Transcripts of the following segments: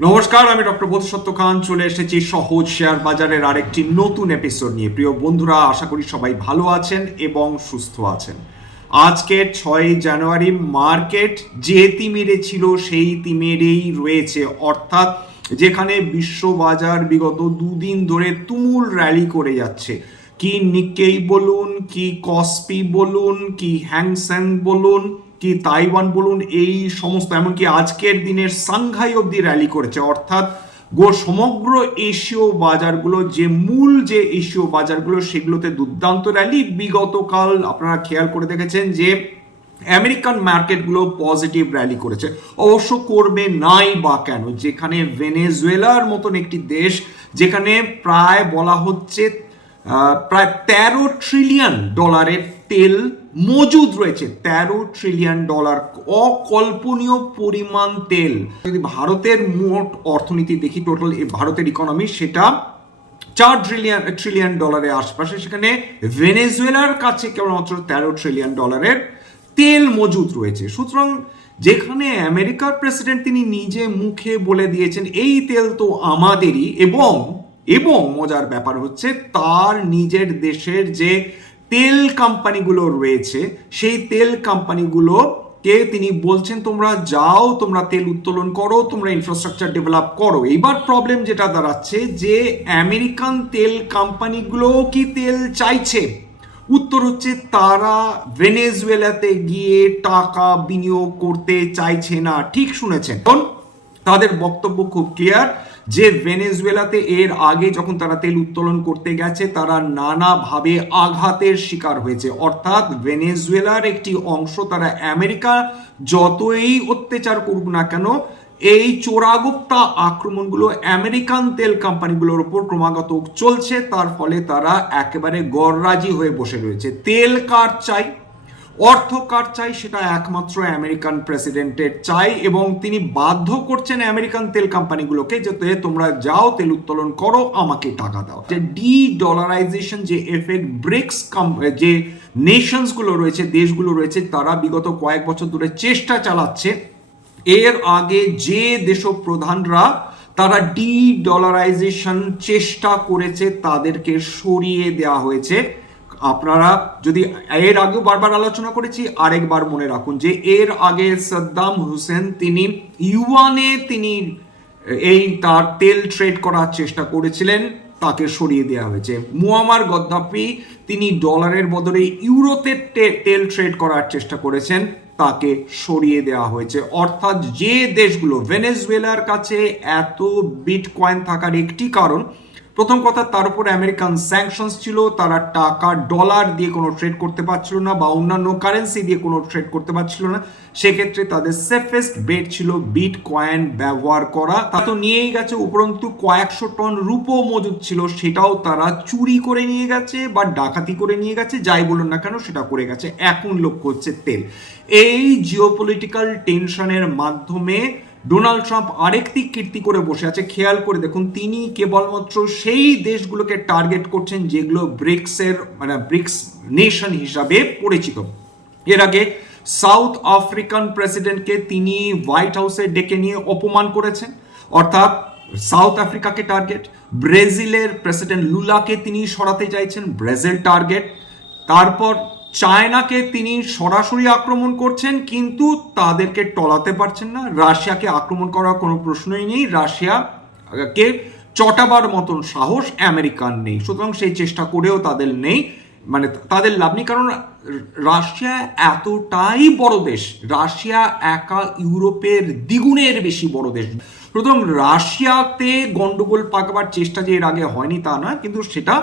নমস্কার, আমি ডক্টর বোধসত্য খান চলে এসেছি সহজ শেয়ার বাজারের আরেকটি নতুন এপিসোড নিয়ে। প্রিয় বন্ধুরা, আশা করি সবাই ভালো আছেন এবং সুস্থ আছেন। আজকে 6 জানুয়ারি মার্কেট যে তিমিরে ছিল সেই তিমিরেই রয়েছে, অর্থাৎ যেখানে বিশ্ব বাজার বিগত দুদিন ধরে তুমুল র্যালি করে যাচ্ছে। কি নিক্কেই বলুন, কি কসপি বলুন, কি হ্যাংসেং বলুন, কি তাইওয়ান বলুন, এই সমস্ত এমনকি আজকের দিনের সাংঘাই অবধি র্যালি করেছে। অর্থাৎ সমগ্র এশীয় বাজারগুলো, যে মূল যে এশীয় বাজারগুলো, সেগুলোতে দুর্দান্ত র্যালি। বিগতকাল আপনারা খেয়াল করে দেখেছেন যে আমেরিকান মার্কেটগুলো পজিটিভ র্যালি করেছে। অবশ্য করবে নাই বা কেন, যেখানে ভেনেজুয়েলার মতন একটি দেশ, যেখানে প্রায় বলা হচ্ছে প্রায় 13 ট্রিলিয়ন ডলারের তেল মজুদ রয়েছে। 13 ট্রিলিয়ন ডলার, অকল্পনীয় পরিমাণ তেল। যদি ভারতের মোট অর্থনীতি দেখি, টোটাল ভারতের ইকোনমি, সেটা 4 ট্রিলিয়ন ডলারের আশপাশে, সেখানে ভেনেজুয়েলার কাছে কেবলমাত্র 13 ট্রিলিয়ন ডলারের তেল মজুদ রয়েছে। সুতরাং যেখানে আমেরিকার প্রেসিডেন্ট তিনি নিজে মুখে বলে দিয়েছেন এই তেল তো আমাদেরই, এবং মজার ব্যাপার হচ্ছে তার নিজের দেশের যে তেল কোম্পানিগুলো রয়েছে, সেই তেল কোম্পানিগুলোকে তিনি বলছেন তোমরা যাও, তোমরা তেল উত্তোলন করো, তোমরা ইনফ্রাস্ট্রাকচার ডেভেলপ করো। এইবার প্রবলেম যেটা দাঁড়াচ্ছে যে আমেরিকান তেল কোম্পানিগুলো কি তেল চাইছে? উত্তর হচ্ছে তারা ভেনেজুয়েলাতে গিয়ে টাকা বিনিয়োগ করতে চাইছে না। ঠিক শুনেছেন, তাদের বক্তব্য খুব ক্লিয়ার যে ভেনেজুয়েলাতে এর আগে যখন তারা তেল উত্তোলন করতে গেছে, তারা নানাভাবে আঘাতের শিকার হয়েছে। অর্থাৎ ভেনেজুয়েলার একটি অংশ, তারা আমেরিকা যতই অত্যাচার করুক না কেন, এই চোরাগোপ্তা আক্রমণগুলো আমেরিকান তেল কোম্পানিগুলোর উপর ক্রমাগত চলছে। তার ফলে তারা একেবারে গররাজি হয়ে বসে রয়েছে। তেল কার চাই, অর্থ কার চাই, সেটা একমাত্র আমেরিকান প্রেসিডেন্টের চাই, এবং তিনি বাধ্য করছেন আমেরিকান তেল কোম্পানিগুলোকে যে তোমরা যাও, তেল উত্তোলন করো, আমাকে টাকা দাও। যে ডি ডলারাইজেশন যে এফেক্ট, ব্রিক্স যে নেশনসগুলো রয়েছে, দেশগুলো রয়েছে, তারা বিগত কয়েক বছর ধরে চেষ্টা চালাচ্ছে। এর আগে যে দেশপ্রধানরা তারা ডি ডলারাইজেশন চেষ্টা করেছে, তাদেরকে সরিয়ে দেওয়া হয়েছে। আপনারা যদি এর আগেও বারবার আলোচনা করেছি, আরেকবার মনে রাখুন যে এর আগে সাদ্দাম হোসেন তিনি ইউয়ানে তিনি এই তার তেল ট্রেড করার চেষ্টা করেছিলেন, তাকে সরিয়ে দেওয়া হয়েছে। মুয়াম্মার গদ্দাফি তিনি ডলারের বদলে ইউরোতে তেল ট্রেড করার চেষ্টা করেছেন, তাকে সরিয়ে দেওয়া হয়েছে। অর্থাৎ যে দেশগুলো, ভেনেজুয়েলার কাছে এত বিটকয়েন থাকার একটি কারণ, প্রথম কথা তার উপরে আমেরিকান স্যাংশনস ছিল, তারা টাকা ডলার দিয়ে কোনো ট্রেড করতে পারছিল না বা অন্যান্য কারেন্সি দিয়ে কোনো ট্রেড করতে পারছিল না। সেক্ষেত্রে তাদের সেফেস্ট বেট ছিল বিটকয়েন ব্যবহার করা। তা তো নিয়েই গেছে, উপরন্তু কয়েকশো টন রূপো মজুদ ছিল, সেটাও তারা চুরি করে নিয়ে গেছে বা ডাকাতি করে নিয়ে গেছে, যাই বলুন না কেন সেটা করে গেছে। এখন লক্ষ্য হচ্ছে তেল। এই জিওপলিটিক্যাল টেনশনের মাধ্যমে ডোনাল্ড ট্রাম্প আরেকটি কীর্তি করে বসে আছে। খেয়াল করে দেখুন, তিনি কেবলমাত্র সেই দেশগুলোকে টার্গেট করছেন যেগুলো ব্রিক্সের ব্রিক্স নেশন হিসাবে পরিচিত। এর আগে সাউথ আফ্রিকান প্রেসিডেন্টকে তিনি হোয়াইট হাউসে ডেকে নিয়ে অপমান করেছেন, অর্থাৎ সাউথ আফ্রিকাকে টার্গেট। ব্রাজিলের প্রেসিডেন্ট লুলাকে তিনি সরাতে চাইছেন, ব্রাজিল টার্গেট। তারপর চায়নাকে তিনি সরাসরি আক্রমণ করছেন, কিন্তু তাদেরকে টলাতে পারছেন না। রাশিয়াকে আক্রমণ করার কোনো প্রশ্নই নেই, রাশিয়াকে চটাবার মতন সাহস আমেরিকান নেই। সুতরাং সেই চেষ্টা করেও তাদের নেই, তাদের লাভ নেই। কারণ রাশিয়া এতটাই বড় দেশ, রাশিয়া একা ইউরোপের দ্বিগুণের বেশি বড় দেশ। সুতরাং রাশিয়াতে গন্ডগোল পাকাবার চেষ্টা যে এর আগে হয়নি তা নয়, কিন্তু সেটা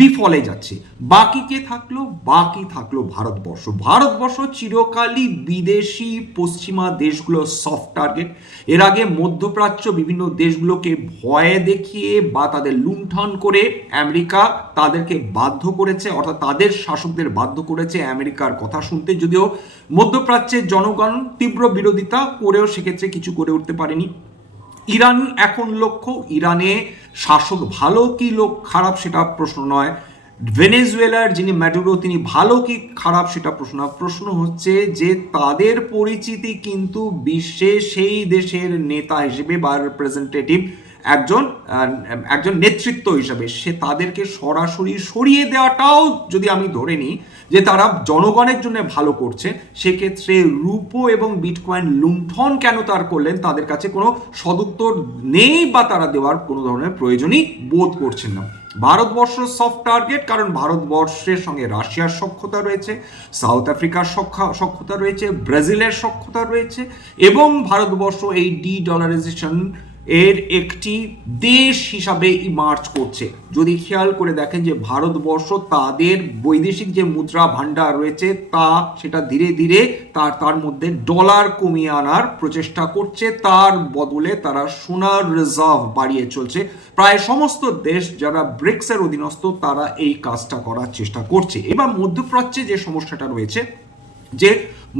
বিফলে যাচ্ছে। বাকি কে থাকলো? বাকি থাকলো ভারতবর্ষ। ভারতবর্ষ চিরকালই বিদেশি পশ্চিমা দেশগুলো সফট টার্গেট। এর আগে মধ্যপ্রাচ্য বিভিন্ন দেশগুলোকে ভয়ে দেখিয়ে বা তাদের লুণ্ঠন করে আমেরিকা তাদেরকে বাধ্য করেছে, অর্থাৎ তাদের শাসকদের বাধ্য করেছে আমেরিকার কথা শুনতে। যদিও মধ্যপ্রাচ্যের জনগণ তীব্র বিরোধিতা করেও সেক্ষেত্রে কিছু করে উঠতে পারেনি। ইরান এখন লক্ষ্য। ইরানে শাসক ভালো কি লোক খারাপ সেটা প্রশ্ন নয়, ভেনেজুয়েলার যিনি ম্যাডুরো তিনি ভালো কি খারাপ সেটা প্রশ্ন হচ্ছে যে তাদের পরিচিতি কিন্তু বিশ্বে সেই দেশের নেতা হিসেবে বা রিপ্রেজেন্টেটিভ একজন একজন নেতৃত্ব হিসাবে সে তাদেরকে সরাসরি সরিয়ে দেওয়াটাও যদি আমি ধরে নিই যে তারা জনগণের জন্য ভালো করছে, সেক্ষেত্রে রূপো এবং বিটকয়েন লুণ্ঠন কেন তার করলেন তাদের কাছে কোনো সদুত্তর নেই বা তারা দেওয়ার কোনো ধরনের প্রয়োজনই বোধ করছেন না। ভারতবর্ষ সফট টার্গেট, কারণ ভারতবর্ষের সঙ্গে রাশিয়ার সখ্যতা রয়েছে, সাউথ আফ্রিকার সখ্যতা রয়েছে, ব্রাজিলের সখ্যতা রয়েছে, এবং ভারতবর্ষ এই ডলারাইজেশন এর একটি দেশ হিসাবে ইমার্জ করছে। যদি খেয়াল করে দেখেন যে ভারতবর্ষ তাদের বৈদেশিক যে মুদ্রা ভান্ডার রয়েছে সেটা ধীরে ধীরে তার মধ্যে ডলার কমিয়ে আনার প্রচেষ্টা করছে, তার বদলে তারা সোনার রিজার্ভ বাড়িয়ে চলছে। প্রায় সমস্ত দেশ যারা ব্রিক্সের অধীনস্থ তারা এই কাজটা করার চেষ্টা করছে। এবার মধ্যপ্রাচ্যে যে সমস্যাটা রয়েছে, যে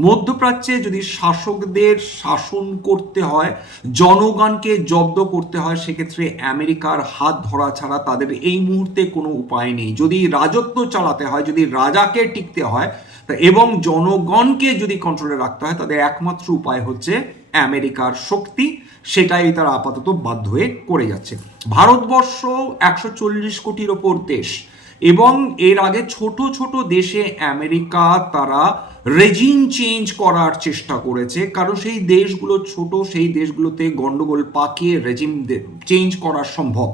মধ্যপ্রাচ্যে যদি শাসকদের শাসন করতে হয়, জনগণকে জব্দ করতে হয়, সেক্ষেত্রে আমেরিকার হাত ধরা ছাড়া তাদের এই মুহূর্তে কোনো উপায় নেই। যদি রাজত্ব চালাতে হয়, যদি রাজাকে টিকতে হয় এবং জনগণকে যদি কন্ট্রোলে রাখতে হয়, তাদের একমাত্র উপায় হচ্ছে আমেরিকার শক্তি, সেটাই তারা আপাতত বাধ্য হয়ে করে যাচ্ছে। ভারতবর্ষ 140 কোটির ওপর দেশ, এবং এর আগে ছোট ছোট দেশে আমেরিকা তারা রেজিম চেঞ্জ করার চেষ্টা করেছে, কারণ সেই দেশগুলো ছোট, সেই দেশগুলোতে গন্ডগোল পাকিয়ে রেজিম চেঞ্জ করা সম্ভব।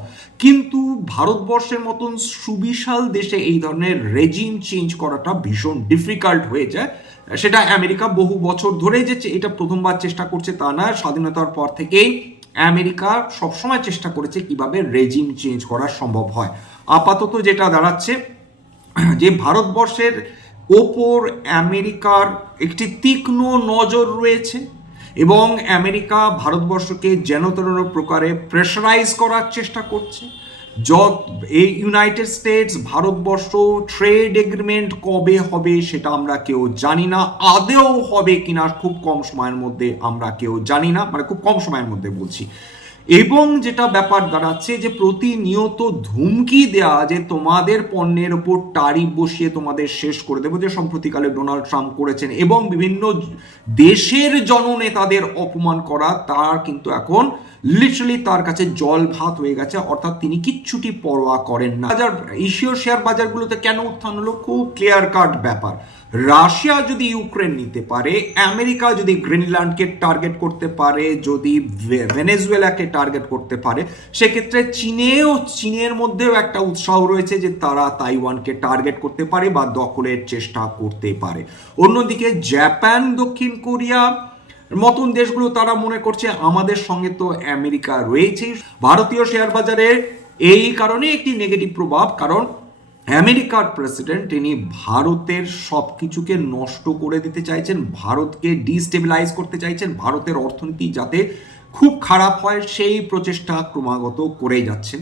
কিন্তু ভারতবর্ষের মতন সুবিশাল দেশে এই ধরনের রেজিম চেঞ্জ করাটা ভীষণ ডিফিকাল্ট হয়ে যায়। সেটা আমেরিকা বহু বছর ধরে যে এটা প্রথমবার চেষ্টা করছে তা না, স্বাধীনতার পর থেকেই আমেরিকা সবসময় চেষ্টা করেছে কিভাবে রেজিম চেঞ্জ করা সম্ভব হয়। আপাতত যেটা দাঁড়াচ্ছে যে ভারতবর্ষের ওপর আমেরিকার একটি তীক্ষ্ণ নজর রয়েছে, এবং আমেরিকা ভারতবর্ষকে যেন তেন প্রকারে প্রেশারাইজ করার চেষ্টা করছে। এই United states Bharatvarsha trade agreement কবে হবে সেটা আমরা কেউ জানি না, আদেও হবে কিনা খুব কম সময়ের মধ্যে আমরা কেউ জানি না, মানে খুব কম সময়ের মধ্যে বলছি। এবং যেটা ব্যাপার দাঁড়াচ্ছে যে প্রতিনিয়ত ধুমকি দেয়া যে তোমাদের পণ্যের উপর ট্যারিফ বসিয়ে তোমাদের শেষ করে দেবো, যে সম্প্রতিকালে ডোনাল্ড ট্রাম্প করেছেন, এবং বিভিন্ন দেশের জননেতাদের অপমান করা, তার কিন্তু এখন লিটারালি তার কাছে জল ভাত হয়ে গেছে, অর্থাৎ তিনি কিচ্ছুটি পরোয়া করেন না। এশীয় শেয়ার বাজারগুলোতে কেন উত্থান হলো, খুব ক্লিয়ার কাট ব্যাপার। রাশিয়া যদি ইউক্রেন নিতে পারে, আমেরিকা যদি গ্রিনল্যান্ডকে টার্গেট করতে পারে, যদি ভেনেজুয়েলাকে টার্গেট করতে পারে, সেক্ষেত্রে চীনের মধ্যেও একটা উৎসাহ রয়েছে যে তারা তাইওয়ানকে টার্গেট করতে পারে বা দখলের চেষ্টা করতে পারে। অন্যদিকে জাপান, দক্ষিণ কোরিয়া মতন দেশগুলো তারা মনে করছে আমাদের সঙ্গে তো আমেরিকা রয়েছে। ভারতীয় শেয়ার বাজারে এই কারণে একটি নেগেটিভ প্রভাব, কারণ আমেরিকার প্রেসিডেন্ট তিনি ভারতের সব কিছুকে নষ্ট করে দিতে চাইছেন, ভারতকে ডিস্টেবিলাইজ করতে চাইছেন, ভারতের অর্থনীতি যাতে খুব খারাপ হয় সেই প্রচেষ্টা ক্রমাগত করে যাচ্ছেন।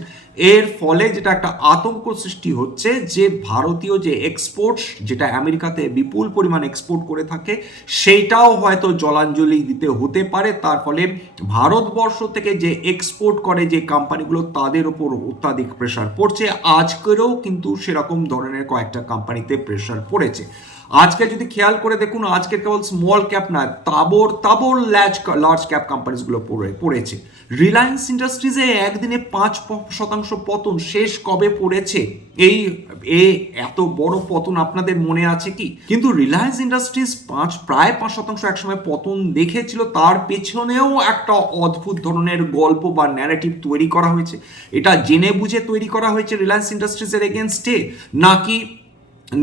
এর ফলে যেটা একটা আতঙ্ক সৃষ্টি হচ্ছে যে ভারতীয় যে এক্সপোর্ট, যেটা আমেরিকাতে বিপুল পরিমাণ এক্সপোর্ট করে থাকে, সেইটাও হয়তো জলাঞ্জলি দিতে হতে পারে। তার ফলে ভারতবর্ষ থেকে যে এক্সপোর্ট করে যে কোম্পানিগুলো তাদের উপর অত্যাধিক প্রেশার পড়ছে। আজকেরও কিন্তু সেরকম ধরনের কয়েকটা কোম্পানিতে প্রেশার পড়েছে। আজকে যদি খেয়াল করে দেখুন, আজকে কেবল স্মল ক্যাপ না, তাবর লার্জ ক্যাপ কোম্পানিগুলো পড়েছে। রিলায়েন্স ইন্ডাস্ট্রিজে একদিনে 5% পতন, শেষ কবে পড়েছে এই এত বড় পতন আপনাদের মনে আছে কি? কিন্তু রিলায়েন্স ইন্ডাস্ট্রিজ প্রায় 5% একসময় পতন দেখেছিল, তার পেছনেও একটা অদ্ভুত ধরনের গল্প বা ন্যারেটিভ তৈরি করা হয়েছে। এটা জেনে বুঝে তৈরি করা হয়েছে রিলায়েন্স ইন্ডাস্ট্রিজের এগেনস্টে, নাকি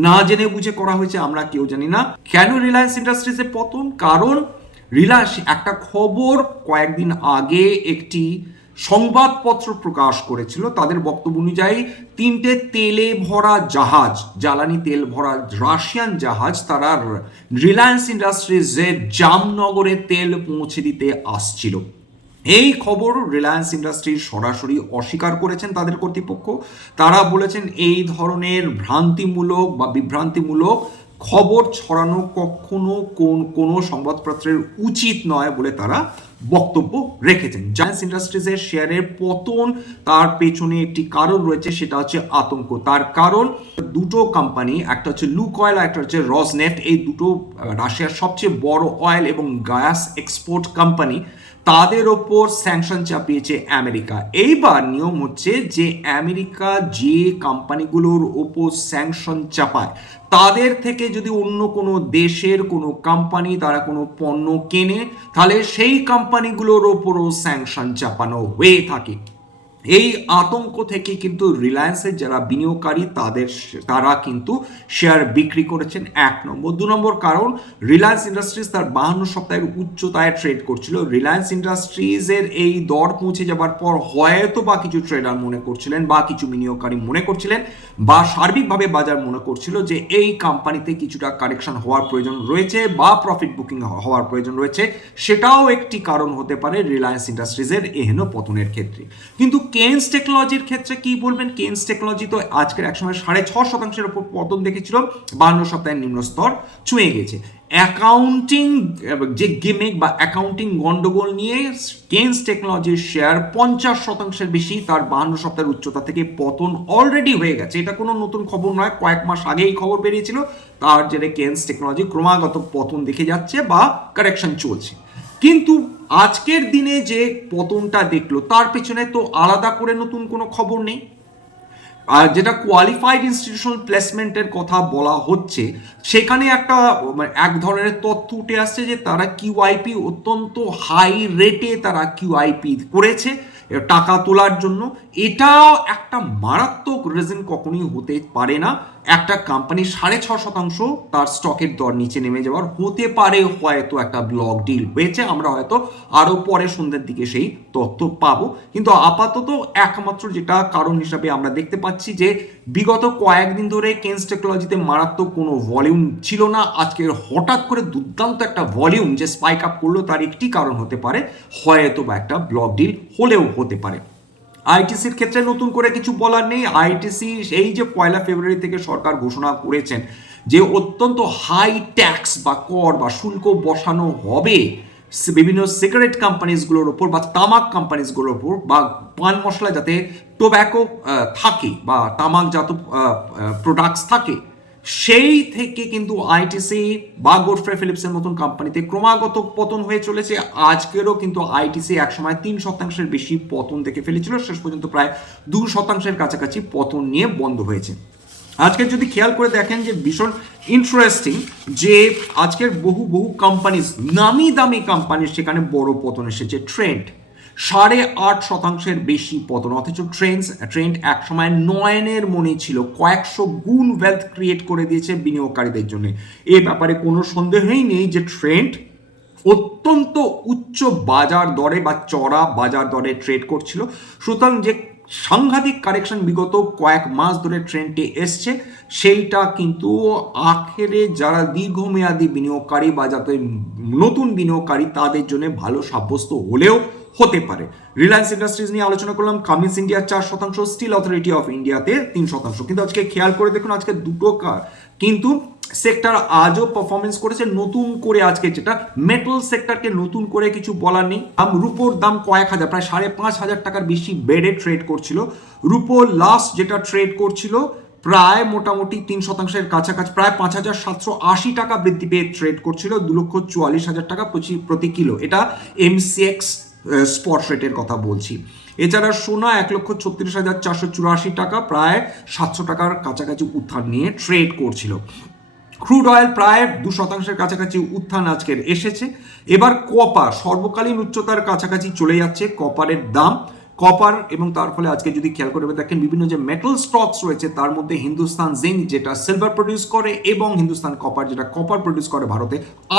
না জেনে বুঝে করা হয়েছে আমরা কেউ জানি না। কেন রিলায়েন্স ইন্ডাস্ট্রিজের পতন? কারণ রিলায়েন্স একটা খবর কয়েকদিন আগে একটি সংবাদপত্র প্রকাশ করেছিল, তাদের বক্তব্য অনুযায়ী 3টে তেলে ভরা জাহাজ, জ্বালানি তেল ভরা রাশিয়ান জাহাজ, তারা রিলায়েন্স ইন্ডাস্ট্রিজের জামনগরে তেল পৌঁছে দিতে আসছিল। এই খবর রিলায়েন্স ইন্ডাস্ট্রি সরাসরি অস্বীকার করেছেন তাদের কর্তৃপক্ষ। তারা বলেছেন এই ধরনের ভ্রান্তিমূলক বা বিভ্রান্তিমূলক খবর ছড়ানো কখনো কোনো সংবাদপত্রের উচিত নয় বলে তারা বক্তব্য রেখেছেন। জায়ান্টস ইন্ডাস্ট্রিজের শেয়ারের পতন, তার পেছনে একটি কারণ রয়েছে, সেটা হচ্ছে আতঙ্ক। তার কারণ দুটো কোম্পানি, একটা হচ্ছে লুকয়েল আর একটা হচ্ছে রসনেফট, এই দুটো রাশিয়ার সবচেয়ে বড় অয়েল এবং গ্যাস এক্সপোর্ট কোম্পানি, তাদের ওপর স্যাংশন চাপিয়েছে আমেরিকা। এইবার নিয়ম হচ্ছে যে আমেরিকা যে কোম্পানিগুলোর ওপর স্যাংশন চাপায়, তাদের থেকে যদি অন্য কোনো দেশের কোনো কোম্পানি তারা কোনো পণ্য কেনে, তাহলে সেই কোম্পানিগুলোর ওপরও স্যাংশন চাপানো হয়ে থাকে। এই আতঙ্ক থেকে কিন্তু রিলায়েন্সের যারা বিনিয়োগকারী তারা কিন্তু শেয়ার বিক্রি করেছেন, 1 নম্বর। 2 নম্বর কারণ, রিলায়েন্স ইন্ডাস্ট্রিজ তার 52 সপ্তাহের উচ্চতায় ট্রেড করছিল। রিলায়েন্স ইন্ডাস্ট্রিজের এই দর পৌঁছে যাবার পর হয়তো বা কিছু ট্রেডার মনে করছিলেন বা কিছু বিনিয়োগকারী মনে করছিলেন বা সার্বিকভাবে বাজার মনে করছিল যে এই কোম্পানিতে কিছুটা কারেকশন হওয়ার প্রয়োজন রয়েছে বা প্রফিট বুকিং হওয়ার প্রয়োজন রয়েছে। সেটাও একটি কারণ হতে পারে রিলায়েন্স ইন্ডাস্ট্রিজের এহেন পতনের ক্ষেত্রে। কিন্তু কেন্স টেকনোলজির ক্ষেত্রে কি বলবেন? কেন্স টেকনোলজি তো আজকের একসময় 6.5% উপর পতন দেখেছিল, 52 সপ্তাহের নিম্ন স্তর ছুঁয়ে গেছে। অ্যাকাউন্টিং যে গিমিক বা অ্যাকাউন্টিং গন্ডগোল নিয়ে কেন্স টেকনোলজির শেয়ার 50% বেশি তার 52 সপ্তাহের উচ্চতা থেকে পতন অলরেডি হয়ে গেছে। এটা কোনো নতুন খবর নয়, কয়েক মাস আগেই খবর বেরিয়েছিল। তার জেরে কেন্স টেকনোলজি ক্রমাগত পতন দেখে যাচ্ছে বা কারেকশন চলছে। কিন্তু আজকের দিনে যে পতনটা দেখলো, তার পেছনে তো আলাদা করে নতুন কোনো খবর নেই। আর যেটা কোয়ালিফাইড ইনস্টিটিউশনাল প্লেসমেন্টের কথা বলা হচ্ছে, সেখানে এক ধরনের তথ্য উঠে আসছে যে তারা কিউআইপি অত্যন্ত হাই রেটে তারা কিউআইপি করেছে টাকা তোলার জন্য। এটাও একটা মারাত্মক রিজন কখনোই হতে পারে না। একটা কোম্পানি 6.5% তার স্টকের দর নিচে নেমে যাওয়ার হতে পারে হয়তো একটা ব্লক ডিল হয়েছে, আমরা হয়তো আরো পরে সন্ধ্যের দিকে সেই তথ্য পাবো। কিন্তু আপাতত একমাত্র যেটা কারণ হিসাবে আমরা দেখতে পাচ্ছি যে বিগত কয়েকদিন ধরে কেন্স টেকনোলজিতে মারাত্মক কোনো ভলিউম ছিল না। আজকে হঠাৎ করে দুর্দান্ত একটা ভলিউম যে স্পাইক আপ করলো, তার একটি কারণ হতে পারে হয়তো বা একটা ব্লক ডিল হলেও হতে পারে। আইটিসির ক্ষেত্রে নতুন করে কিছু বলার নেই। আইটিসি এই যে 1 ফেব্রুয়ারি থেকে সরকার ঘোষণা করেছেন যে অত্যন্ত হাই ট্যাক্স বা কর বা শুল্ক বসানো হবে বিভিন্ন সিগারেট কোম্পানিজগুলোর ওপর বা তামাক কোম্পানিজগুলোর ওপর, বা পান মশলা যাতে টোব্যাকো থাকে বা তামাকজাত প্রোডাক্টস থাকে, সেই থেকে কিন্তু আইটিসি বা গোডফ্রে ফিলিপসের মতন কোম্পানিতে ক্রমাগত পতন হয়ে চলেছে। আজকেরও কিন্তু আইটিসি একসময় 3% বেশি পতন দেখে ফেলেছিল, শেষ পর্যন্ত প্রায় 2% কাছাকাছি পতন নিয়ে বন্ধ হয়েছে। আজকে যদি খেয়াল করে দেখেন যে ভীষণ ইন্টারেস্টিং যে আজকের বহু কোম্পানি, নামি দামি কোম্পানির সেখানে বড় পতন এসেছে। ট্রেন্ড 8.5% বেশি পতন, অথচ ট্রেন্ড এক সময় নয়নের মনে ছিল, কয়েকশো গুণ ওয়েলথ ক্রিয়েট করে দিয়েছে বিনিয়োগকারীদের জন্য। এ ব্যাপারে কোনো সন্দেহই নেই যে ট্রেন্ড অত্যন্ত উচ্চ বাজার দরে বা চড়া বাজার দরে ট্রেড করছিল। সুতরাং যে সাংঘাতিক কারেকশন বিগত কয়েক মাস ধরে ট্রেন্ডে এসছে, সেইটা কিন্তু আখেরে যারা দীর্ঘমেয়াদী বিনিয়োগকারী বা যাতে নতুন বিনিয়োগকারী তাদের জন্য ভালো সাব্যস্ত হলেও হতে পারে। রিলায়েন্স ইন্ডাস্ট্রিজ নিয়ে আলোচনা করলাম, Cummins India 4%, steel authority of ইন্ডিয়াতে 3%। কিন্তু আজকে খেয়াল করে দেখুন, আজকে দুটো কিন্তু সেক্টর আজও পারফরমেন্স করেছে। নতুন করে আজকে যেটা মেটাল সেক্টরকে নতুন করে কিছু বলার নেই। রুপোর দাম কয়েক হাজার, প্রায় 5,500 টাকার বেশি বেড়ে ট্রেড করছিল। রুপো লাস্ট যেটা ট্রেড করছিল প্রায় মোটামুটি 3%-এর কাছাকাছি, প্রায় 5,780 টাকা বৃদ্ধি পেয়ে ট্রেড করছিল, 2,44,000 টাকা প্রতি কিলো। এটা এমসিএক্স স্পট রেটের কথা বলছি। এছাড়া সোনা 1,36,484 টাকা, প্রায় 700 টাকার কাছাকাছি উত্থান নিয়ে ট্রেড করছিল। ক্রুড অয়েল প্রায় 2%-এর কাছাকাছি উত্থান আজকের এসেছে। এবার কপার সর্বকালীন উচ্চতার কাছাকাছি চলে যাচ্ছে কপারের দাম। কপার এবং তার ফলে আজকে যদি খেয়াল করে দেখেন বিভিন্ন যে মেটাল স্টকস রয়েছে, তার মধ্যে হিন্দুস্তান জিঙ্ক যেটা সিলভার প্রডিউস করে এবং হিন্দুস্তান কপার যেটা কপার প্রডিউস করে ভারতে,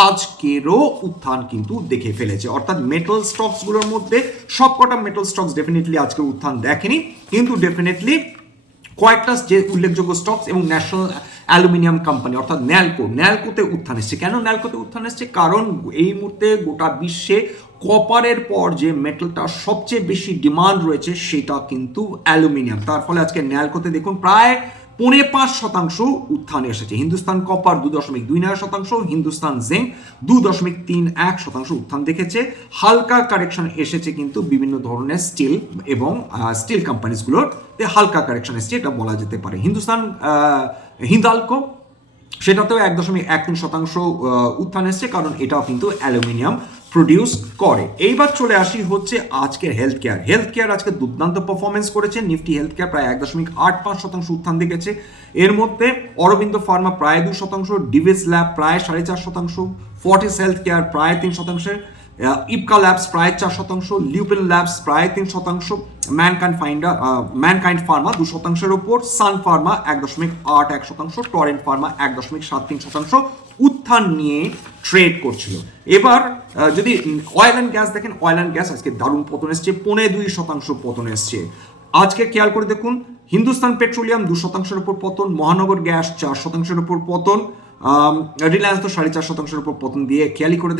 আজকেরও উত্থান কিন্তু দেখে ফেলেছে। অর্থাৎ মেটাল স্টকসগুলোর মধ্যে সবকটা মেটাল স্টকস ডেফিনেটলি আজকে উত্থান দেখেনি, কিন্তু ডেফিনেটলি কয়েকটা যে উল্লেখযোগ্য স্টকস এবং ন্যাশনাল অ্যালুমিনিয়াম কোম্পানি অর্থাৎ ন্যালকোতে উত্থান এসছে। কেন ন্যালকোতে উত্থান এসছে? কারণ এই মুহূর্তে গোটা বিশ্বে কপারের পর যে মেটালটা সবচেয়ে বেশি ডিমান্ড রয়েছে সেটা কিন্তু অ্যালুমিনিয়াম। তার ফলে আজকে ন্যালকোতে দেখুন প্রায় 5.5% উত্থান এসেছে। হিন্দুস্তান কপার 2.29%, হিন্দুস্তান জিঙ্ক 2.31% উত্থান দেখেছে। হালকা কারেকশন এসেছে কিন্তু বিভিন্ন ধরনের স্টিল এবং স্টিল কোম্পানিজগুলোতে হালকা কারেকশন এসেছে, এটা বলা যেতে পারে। হিন্দালকো সেটাতেও 1.13% উত্থান এসছে, কারণ এটাও কিন্তু অ্যালুমিনিয়াম প্রডিউস করে। এইবার চলে আসি হচ্ছে আজকের হেলথ কেয়ার আজকে দুর্দান্ত পারফরমেন্স করেছে। নিফটি হেলথ কেয়ার প্রায় 1.85% উত্থান দেখেছে। এর মধ্যে অরবিন্দ ফার্মা প্রায় 2%, ডিভিস ল্যাব প্রায় 4.5%, ফর্টিস হেলথ কেয়ার প্রায় 3%, ইপকা ল্যাবস প্রায় 4%, লিউপিন ল্যাবস প্রায় 3%, ম্যানকাইন্ড ফার্মা 2%-এর ওপর, সান ফার্মা 1.81%, টরেন্ট ফার্মা 1.73% উত্থান নিয়ে ট্রেড করছিল। এবার যদি অয়েল অ্যান্ড গ্যাস দেখেন, অয়েল অ্যান্ড গ্যাস আজকে দারুণ পতন এসছে, 2.25% পতন এসছে। আজকে খেয়াল করে দেখুন, হিন্দুস্তান পেট্রোলিয়াম 2%-এর উপর পতন, মহানগর গ্যাস 4%-এর উপর পতন, রিলায়েন্স তো 4.5%-এর উপর পতন দিয়ে খেয়ালি করে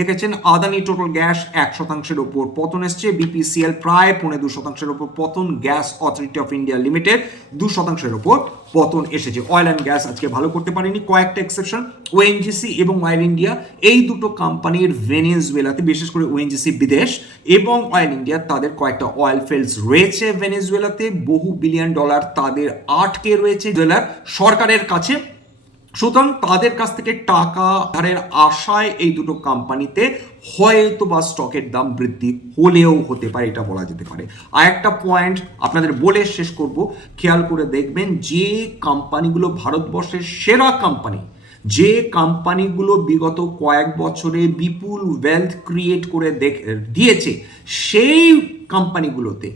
দেখেছেন। আদানি টোটাল গ্যাস 1%-এর উপর পতন এসছে, বিপিসিএল প্রায় 2.5%-এর উপর পতন, gas authority of India limited 2%-এর উপর পতন এসেছে। অয়েল অ্যান্ড গ্যাস আজকে ভালো করতে পারেনি, কয়েকটা এক্সেপশন, ওএনজিসি এবং অয়েল ইন্ডিয়া, এই দুটো কোম্পানির ভেনেজুয়েলাতে, বিশেষ করে ওএনজিসি বিদেশ এবং অয়েল ইন্ডিয়া, তাদের কয়েকটা অয়েল ফিল্ডস রয়েছে ভেনেজুয়েলাতে, বহু বিলিয়ন ডলার তাদের আটকে রয়েছে সরকারের কাছে। সুতরাং তাদের কাছ থেকে টাকা ধারের আশায় এই দুটো কোম্পানিতে হয়তো বা স্টকের দাম বৃদ্ধি হলেও হতে পারে, এটা বলা যেতে পারে। আর একটা পয়েন্ট আপনাদের বলে শেষ করব, খেয়াল করে দেখবেন যে কোম্পানিগুলো ভারতবর্ষের সেরা কোম্পানি, যে কোম্পানিগুলো বিগত কয়েক বছরে বিপুল ওয়েলথ ক্রিয়েট করে দিয়েছে, সেই কোম্পানিগুলোতে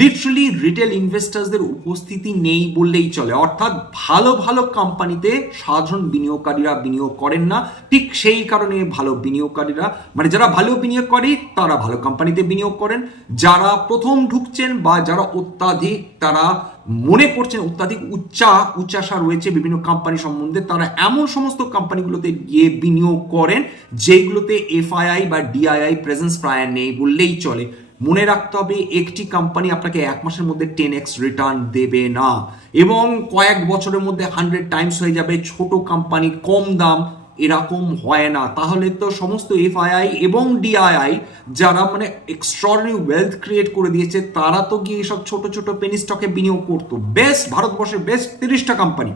লিটারালি রিটেল ইনভেস্টার্সদের উপস্থিতি নেই বললেই চলে। অর্থাৎ ভালো ভালো কোম্পানিতে সাধারণ বিনিয়োগকারীরা বিনিয়োগ করেন না। ঠিক সেই কারণে ভালো বিনিয়োগকারীরা, মানে যারা ভালো বিনিয়োগ করে তারা ভালো কোম্পানিতে বিনিয়োগ করেন। যারা প্রথম ঢুকছেন বা যারা অত্যাধিক, তারা মনে করছেন অত্যাধিক উচ্চাশা রয়েছে বিভিন্ন কোম্পানি সম্বন্ধে, তারা এমন সমস্ত কোম্পানিগুলোতে গিয়ে বিনিয়োগ করেন যেগুলোতে এফআইআই বা ডিআইআই প্রেজেন্স প্রায় নেই বললেই চলে। মনে রাখতে হবে, একটি কোম্পানি আপনাকে 1 মাসের মধ্যে 10x রিটার্ন দেবে না এবং কয়েক বছরের মধ্যে 100 টাইমস হয়ে যাবে। ছোট কোম্পানি, কম দাম, এরকম হয় না। তাহলে তো সমস্ত এফআইআই এবং ডিআইআই যারা মানে এক্সট্রাঅর্ডিনারি ওয়েলথ ক্রিয়েট করে দিয়েছে, তারা তো গিয়ে সব ছোট ছোট পেনি স্টকে বিনিয়োগ করতো। বেস্ট, ভারতবর্ষের বেস্ট 30টা কোম্পানি,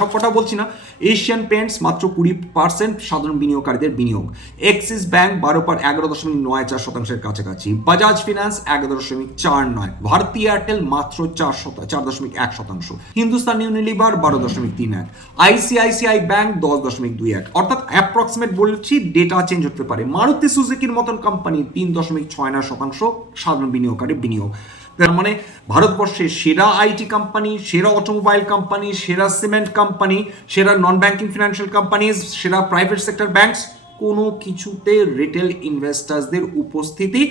সব কথা বলছি না। এশিয়ান পেন্টস মাত্র 20% সাধারণ বিনিয়োগকারীদের বিনিয়োগ, এক্সিস ব্যাংক 11.94% কাছাকাছি, বাজাজ ফিনান্স 11.49%, ভারতী এয়ারটেল মাত্র 4.1%, হিন্দুস্তান ইউনিলিভার 12.31%, আইসিআইসিআই ব্যাংক 10.21%। অর্থাৎ অ্যাপ্রক্সিমেট বলছি, ডেটা চেঞ্জ হতে পারে। মারুতি সুজুকির মতন কোম্পানি 3.69% সাধারণ বিনিয়োগকারীর বিনিয়োগ। তার মানে ভারতবর্ষের সেরা আইটি কোম্পানি, সেরা অটোমোবাইল কোম্পানি, সেরা সিমেন্ট কোম্পানি, সেরা নন ব্যাংকিং ফিনান্সিয়াল কোম্পানিজ, সেরা প্রাইভেট সেক্টর ব্যাংকস, কোনো কিছুতে রিটেল ইনভেস্টার্সদের উপস্থিতি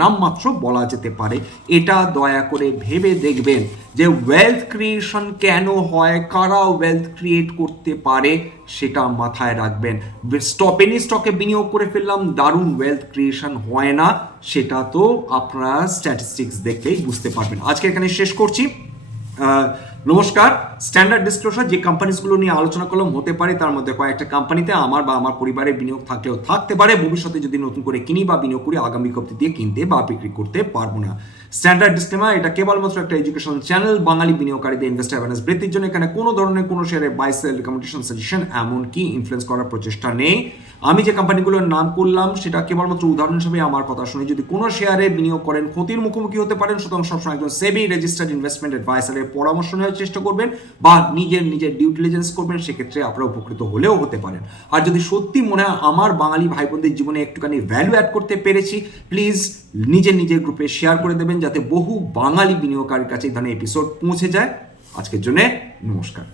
নামমাত্র বলা যেতে পারে। এটা দয়া করে ভেবে দেখবেন যে ওয়েলথ ক্রিয়েশন কেন হয়, কারা ওয়েলথ ক্রিয়েট করতে পারে, সেটা মাথায় রাখবেন। পেনি স্টকে বিনিয়োগ করে ফেললাম, দারুণ ওয়েলথ ক্রিয়েশন হয় না, সেটা তো আপনারা স্ট্যাটিস্টিক্স দেখলেই বুঝতে পারবেন। আজকে এখানে শেষ করছি। নমস্কার। স্ট্যান্ডার্ড ডিসক্লোজার, যে কোম্পানিগুলো নিয়ে আলোচনা করলাম, হতে পারে তার মধ্যে কয়েকটা কোম্পানিতে আমার বা আমার পরিবারের বিনিয়োগ থাকলেও থাকতে পারে। ভবিষ্যতে যদি নতুন করে কিনি বা বিনিয়োগ করি, আগামী বিজ্ঞপ্তি দিয়ে কিনতে বা বিক্রি করতে পারবো না। স্ট্যান্ডার্ড ডিসক্লেমার, এটা কেবলমাত্র একটা এডুকেশনাল চ্যানেল। বাঙালি বিনিয়োগকারীদের ইনভেস্টার অ্যাওয়ারনেস বৃদ্ধির জন্য এখানে কোনো ধরনের কোনো শেয়ারের বাই সেল রিকমেন্ডেশন, সাজেশন এমনকি ইনফ্লুয়েন্স করার প্রচেষ্টা নেই। আমি যে কোম্পানিগুলোর নাম করলাম সেটা কেবলমাত্র উদাহরণ হিসেবে আমার কথা শুনে যদি কোনো শেয়ারে বিনিয়োগ করেন ক্ষতির মুখোমুখি হতে পারেন। সুতরাং সবসময় একজন সেবি রেজিস্টার্ড ইনভেস্টমেন্ট অ্যাডভাইসারের পরামর্শ নেওয়ার চেষ্টা করবেন বা নিজের ডিউ ডিলিজেন্স করবেন, সেক্ষেত্রে আপনারা উপকৃত হলেও হতে পারেন। আর যদি সত্যি মনে হয় আমার বাঙালি ভাই বোনদের জীবনে একটুখানি ভ্যালু অ্যাড করতে পেরেছি, প্লিজ নিজের গ্রুপে শেয়ার করে দেবেন, যাতে বহু বাঙালি বিনিয়োগকারীর কাছে এই ধরনের এপিসোড পৌঁছে যায়। আজকের জন্য নমস্কার।